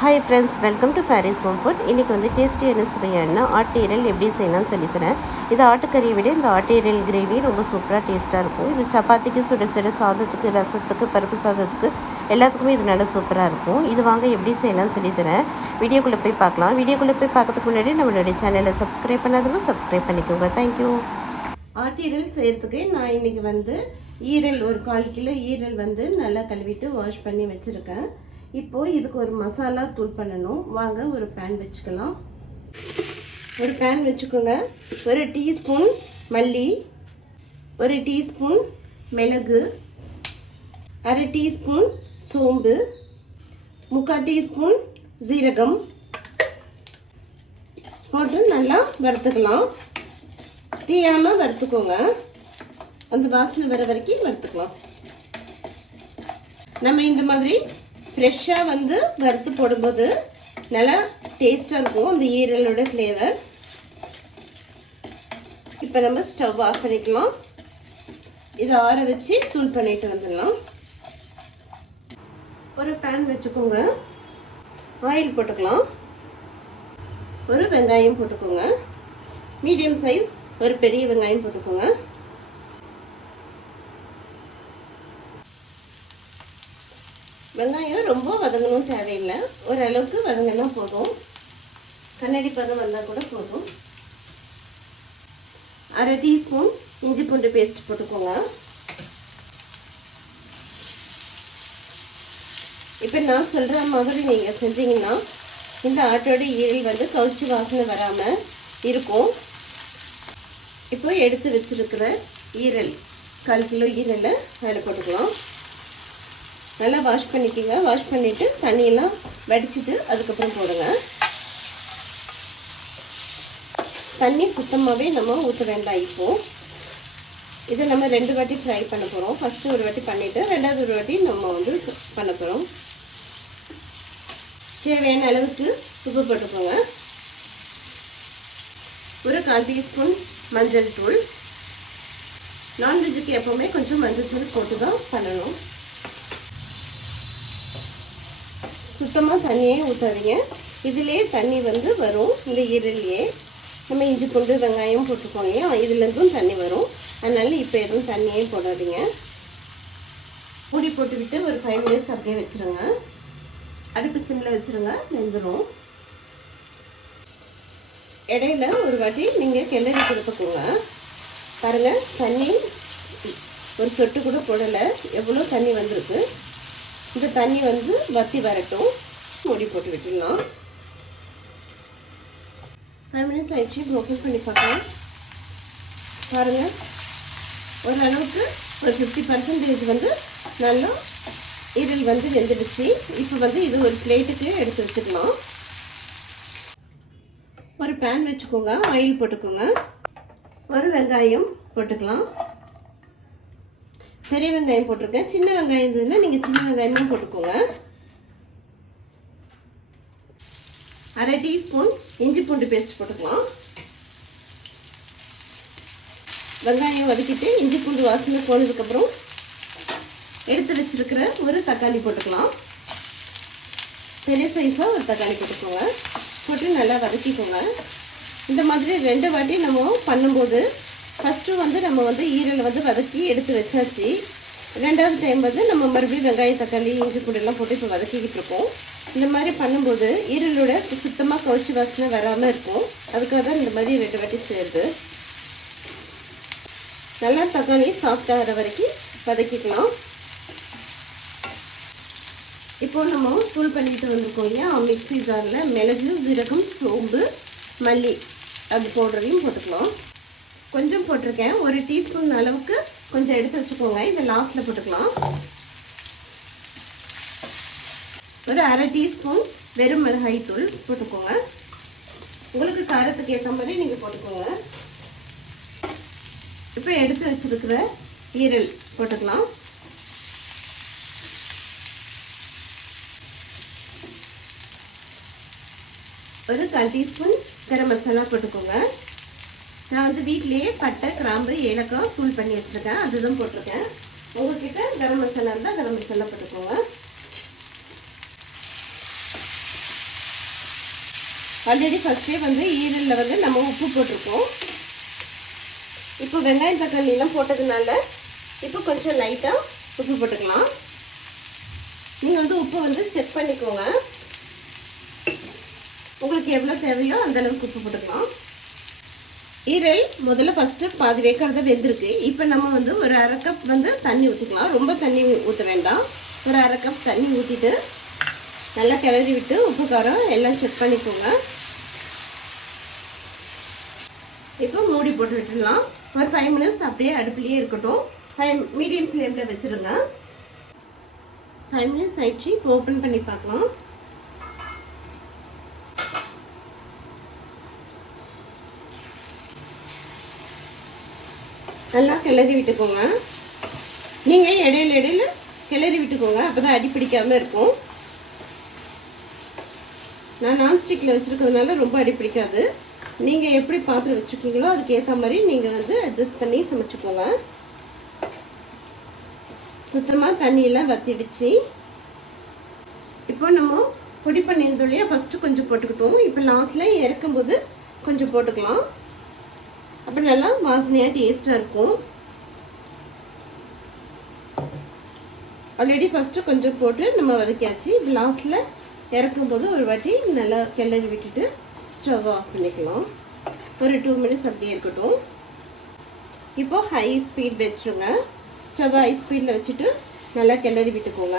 Hi friends welcome to Paris home food இன்றைக்கி வந்து டேஸ்டியான சுவையான ஆட்டீரல் எப்படி செய்யலாம்னு சொல்லித்தரேன். இது ஆட்டுக்கறியை விட இந்த ஆட்டீரல் கிரேவி ரொம்ப சூப்பராக டேஸ்ட்டாக இருக்கும். இது சப்பாத்திக்கு சுட சுட சாதத்துக்கு ரசத்துக்கு பருப்பு சாதத்துக்கு எல்லாத்துக்குமே இது நல்லா சூப்பராக இருக்கும். இது வாங்க எப்படி செய்யலாம்னு சொல்லித்தரேன். வீடியோக்குள்ளே போய் பார்க்கலாம். வீடியோக்குள்ளே போய் பார்க்கறதுக்கு முன்னாடி நம்மளுடைய சேனலை சப்ஸ்கிரைப் பண்ணாதவங்க சப்ஸ்கிரைப் பண்ணிக்கோங்க. தேங்க்யூ ஆட்டீரல் செய்கிறதுக்கு நான் இன்றைக்கி வந்து ஈரல் ஒரு கால் கிலோ ஈரல் வந்து நல்லா கழுவிட்டு வாஷ் பண்ணி வச்சுருக்கேன். இப்போது இதுக்கு ஒரு மசாலா தூள் பண்ணணும். வாங்க ஒரு பேன் வச்சுக்கலாம். ஒரு பேன் வச்சுக்கோங்க. ஒரு டீஸ்பூன் மல்லி. ஒரு டீஸ்பூன் மிளகு. அரை டீஸ்பூன் சோம்பு. முக்கால் டீஸ்பூன் ஜீரகம் போட்டு நல்லா வறுத்துக்கலாம். தீயாமல் வறுத்துக்கோங்க. அந்த வாசனை வர வரைக்கும் வறுத்துக்கலாம். நம்ம இந்த மாதிரி ஃப்ரெஷ்ஷாக வந்து வறுத்து போடும்போது நல்லா டேஸ்ட்டாக இருக்கும் அந்த ஈரலோட ஃப்ளேவர் இப்போ நம்ம ஸ்டவ் ஆஃப் பண்ணிக்கலாம். இதை ஆற வச்சு தூள் பண்ணிட்டு வந்துடலாம். ஒரு பேன் வச்சுக்கோங்க. ஆயில் போட்டுக்கலாம். ஒரு வெங்காயம் போட்டுக்கோங்க. மீடியம் சைஸ் ஒரு பெரிய வெங்காயம் போட்டுக்கோங்க. வெங்காயம் ரொம்ப வதங்கணும் தேவையில்லை. ஓரளவுக்கு வதங்கினா போதும். கண்ணாடி பதம் வந்தால் கூட போதும். அரை டீஸ்பூன் இஞ்சி பூண்டு பேஸ்ட் போட்டுக்கோங்க. இப்போ நான் சொல்கிற மாதிரி நீங்கள் செஞ்சீங்கன்னா இந்த ஆட்டோட ஈரல் வந்து கவுச்சி வாசனை வராமல் இருக்கும். இப்போ எடுத்து வச்சிருக்கிற ஈரல் கால் கிலோ ஈரலை அதில் போட்டுக்கலாம். நல்லா வாஷ் பண்ணிக்கோங்க. வாஷ் பண்ணிவிட்டு தண்ணியெல்லாம் வடிச்சிட்டு அதுக்கப்புறம் போடுங்க. தண்ணி சுத்தமாகவே நம்ம ஊற்ற வேண்டாம் இப்போது இதை நம்ம ரெண்டு வாட்டி ஃப்ரை பண்ண போகிறோம் ஃபஸ்ட்டு ஒரு வாட்டி பண்ணிவிட்டு ரெண்டாவது ஒரு வாட்டி நம்ம வந்து பண்ண போகிறோம் தேவையான அளவுக்கு உப்பு போட்டுக்கோங்க. ஒரு கால் டீஸ்பூன் மஞ்சள் தூள். நான்வெஜ்ஜுக்கு எப்போவுமே கொஞ்சம் மஞ்சள் தூள் போட்டு தான் பண்ணணும். சுத்தமாக தண்ணியே ஊற்றாதீங்க இதிலே தண்ணி வந்து வரும். இந்த ஈரல்லையே நம்ம இஞ்சி பூண்டு வெங்காயம் போட்டுக்கோங்க. இல்லையா இதுலேருந்தும் தண்ணி வரும். அதனால் இப்போ எதுவும் தண்ணியே போடாதீங்க. மூடி போட்டுக்கிட்டு ஒரு ஃபைவ் மினிட்ஸ் அப்படியே வச்சுருங்க. அடுப்பு சிம்மில் வச்சுருங்க. வெந்துடும் இடையில ஒரு வாட்டி நீங்கள் கிளறி கொடுத்துக்கோங்க. பாருங்கள் தண்ணி ஒரு சொட்டு கூட போடலை. எவ்வளோ தண்ணி வந்திருக்கு. இந்த தண்ணி வந்து வற்றி வரட்டும். மூடி போட்டு விட்டுடலாம். ஃபைவ் மினிட்ஸ் ஆயிடுச்சு. ஓப்பன் பண்ணி பார்க்கலாம். பாருங்கள் ஓரளவுக்கு ஒரு ஃபிஃப்டி பர்சன்டேஜ் வந்து நல்லா இருள் வந்து வெந்துடுச்சு. இப்போ வந்து இது ஒரு பிளேட்டுக்கு எடுத்து வச்சுக்கலாம். ஒரு பேன் வச்சுக்கோங்க. ஆயில் போட்டுக்கோங்க. ஒரு வெங்காயம் போட்டுக்கலாம். பெரிய வெங்காயம் போட்டிருக்கேன். சின்ன வெங்காயம் இருந்ததுன்னா நீங்கள் சின்ன வெங்காயமும் போட்டுக்கோங்க. அரை டீஸ்பூன் இஞ்சி பூண்டு பேஸ்ட் போட்டுக்கலாம். வெங்காயம் வதக்கிட்டு இஞ்சி பூண்டு வாசனை போனதுக்கப்புறம் எடுத்து வச்சிருக்கிற ஒரு தக்காளி போட்டுக்கலாம். பெரிய சைஸாக ஒரு தக்காளி போட்டுக்கோங்க. போட்டு நல்லா வதக்கிக்கோங்க. இந்த மாதிரி ரெண்டு வாட்டி நம்ம பண்ணும்போது ஃபஸ்ட்டு வந்து நம்ம வந்து ஈரலை வந்து வதக்கி எடுத்து வச்சாச்சு. ரெண்டாவது டைம் வந்து நம்ம மறுபடியும் வெங்காயம் தக்காளி இஞ்சி பூடெல்லாம் போட்டு இப்போ வதக்கிக்கிட்டு இருக்கோம். இந்த மாதிரி பண்ணும்போது ஈரலோட சுத்தமாக கவுச்சி வாசனை வராமல் இருக்கும். அதுக்காக தான் இந்த மாதிரி ரெண்டு வாட்டி சேருது நல்லா தக்காளி சாஃப்டாகிற வரைக்கும் வதக்கிக்கலாம். இப்போ நம்ம தூள் பண்ணிட்டு வந்திருக்கோம் இல்லையா? மிக்சி ஜாரில் மிளகு ஜீரகம் சோம்பு மல்லி அது போடுறதையும் போட்டுக்கலாம். கொஞ்சம் போட்டிருக்கேன். ஒரு டீஸ்பூன் அளவுக்கு கொஞ்சம் எடுத்து வச்சுக்கோங்க. இதை லாஸ்ட்டில் போட்டுக்கலாம். ஒரு அரை டீஸ்பூன் வெறும் மிளகாய் தூள் போட்டுக்கோங்க. உங்களுக்கு காரத்துக்கு ஏற்ற மாதிரி நீங்கள் போட்டுக்கோங்க. இப்போ எடுத்து வச்சிருக்கிற ஈரல் போட்டுக்கலாம். ஒரு கால் டீஸ்பூன் கரம் மசாலா போட்டுக்கோங்க. நான் வந்து வீட்டிலேயே பட்டை கிராம்பு ஏலக்காய் தூள் பண்ணி வச்சுருக்கேன். அதுதான் போட்டிருக்கேன். உங்கள்கிட்ட கரம் மசாலா இருந்தால் கரம் மசாலா போட்டுக்கோங்க. ஆல்ரெடி ஃபஸ்ட்டே வந்து ஈரலில் வந்து நம்ம உப்பு போட்டிருக்கோம். இப்போ வெங்காயம் தக்காளிலாம் போட்டதுனால இப்போ கொஞ்சம் லைட்டாக உப்பு போட்டுக்கலாம். நீங்கள் வந்து உப்பு வந்து செக் பண்ணிக்கோங்க. உங்களுக்கு எவ்வளோ தேவையோ அந்தளவுக்கு உப்பு போட்டுக்கலாம். ஈரல் முதல்ல ஃபஸ்ட்டு பாதி வேக்காடு வெந்திருக்கு. இப்போ நம்ம வந்து ஒரு அரை கப் வந்து தண்ணி ஊற்றிக்கலாம் ரொம்ப தண்ணி ஊற்ற வேண்டாம். ஒரு அரை கப் தண்ணி ஊற்றிட்டு நல்லா கிளறி விட்டு உப்பு காரம் எல்லாம் செக் பண்ணிக்கோங்க. இப்போ மூடி போட்டு விட்டுடலாம். ஒரு ஃபைவ் மினிட்ஸ் அப்படியே அடுப்புலேயே இருக்கட்டும். ஃபைவ் மீடியம் ஃப்ளேமில் வச்சுருங்க. ஃபைவ் மினிட்ஸ் ஆயிடுச்சு. இப்போ ஓப்பன் பண்ணி பார்க்கலாம். நல்லா கிளறி விட்டுக்கோங்க. நீங்கள் இடையில இடையில கிளறி விட்டுக்கோங்க. அப்போ தான் அடி பிடிக்காமல் இருக்கும். நான் நான்ஸ்டிக்கில் வச்சுருக்கிறதுனால ரொம்ப அடி பிடிக்காது. நீங்கள் எப்படி பாத்திரம் வச்சுருக்கீங்களோ அதுக்கேற்ற மாதிரி நீங்கள் வந்து அட்ஜஸ்ட் பண்ணி சமைச்சுக்கோங்க. சுத்தமாக தண்ணியெல்லாம் வத்திடுச்சு. இப்போ நம்ம பொடி பண்ணியிருந்தோம் ஃபஸ்ட்டு கொஞ்சம் போட்டுக்கிட்டோம். இப்போ லாஸ்ட்டில் இறக்கும்போது கொஞ்சம் போட்டுக்கலாம். அப்போ நல்லா வாசனையாக டேஸ்ட்டாக இருக்கும். ஆல்ரெடி ஃபஸ்ட்டு கொஞ்சம் போட்டு நம்ம வதக்கியாச்சு. இப்போ லாஸ்ட்டில் இறக்கும்போது ஒரு வாட்டி நல்லா கிளறி விட்டுட்டு ஸ்டவ் ஆஃப் பண்ணிக்கலாம். ஒரு டூ மினிட்ஸ் அப்படியே இருக்கட்டும். இப்போது ஹை ஸ்பீட் வச்சுருங்க. ஸ்டவ் ஹை ஸ்பீடில் வச்சுட்டு நல்லா கிளறி விட்டுக்கோங்க.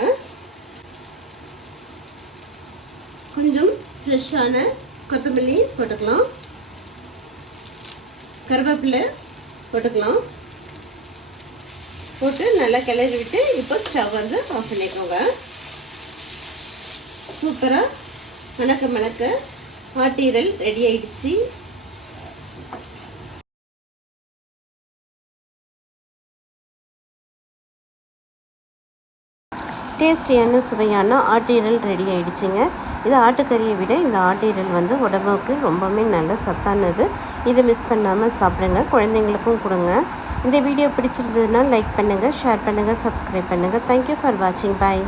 கொஞ்சம் ஃப்ரெஷ்ஷான கொத்தமல்லி போட்டுக்கலாம். கருவேப்பிலை போட்டுக்கலாம். போட்டு நல்லா கிளறி விட்டு இப்போ ஸ்டவ் வந்து ஆஃப் பண்ணிக்கோங்க. சூப்பராக மணக்க மணக்க. ஆட்டீரல் ரெடி ஆயிடுச்சு. டேஸ்டியான சுவையான ஆட்டீரல் ரெடி ஆயிடுச்சுங்க. இது ஆட்டுக்கறியை விட இந்த ஆட்டீரல் வந்து உடம்புக்கு ரொம்பவுமே நல்ல சத்தானது. இதை மிஸ் பண்ணாமல் சாப்பிடுங்க. குழந்தைங்களுக்கும் கொடுங்க. இந்த வீடியோ பிடிச்சிருந்ததுன்னா லைக் பண்ணுங்கள் ஷேர் பண்ணுங்கள் சப்ஸ்கிரைப் பண்ணுங்கள் தேங்க்யூ ஃபார் வாட்சிங் பாய்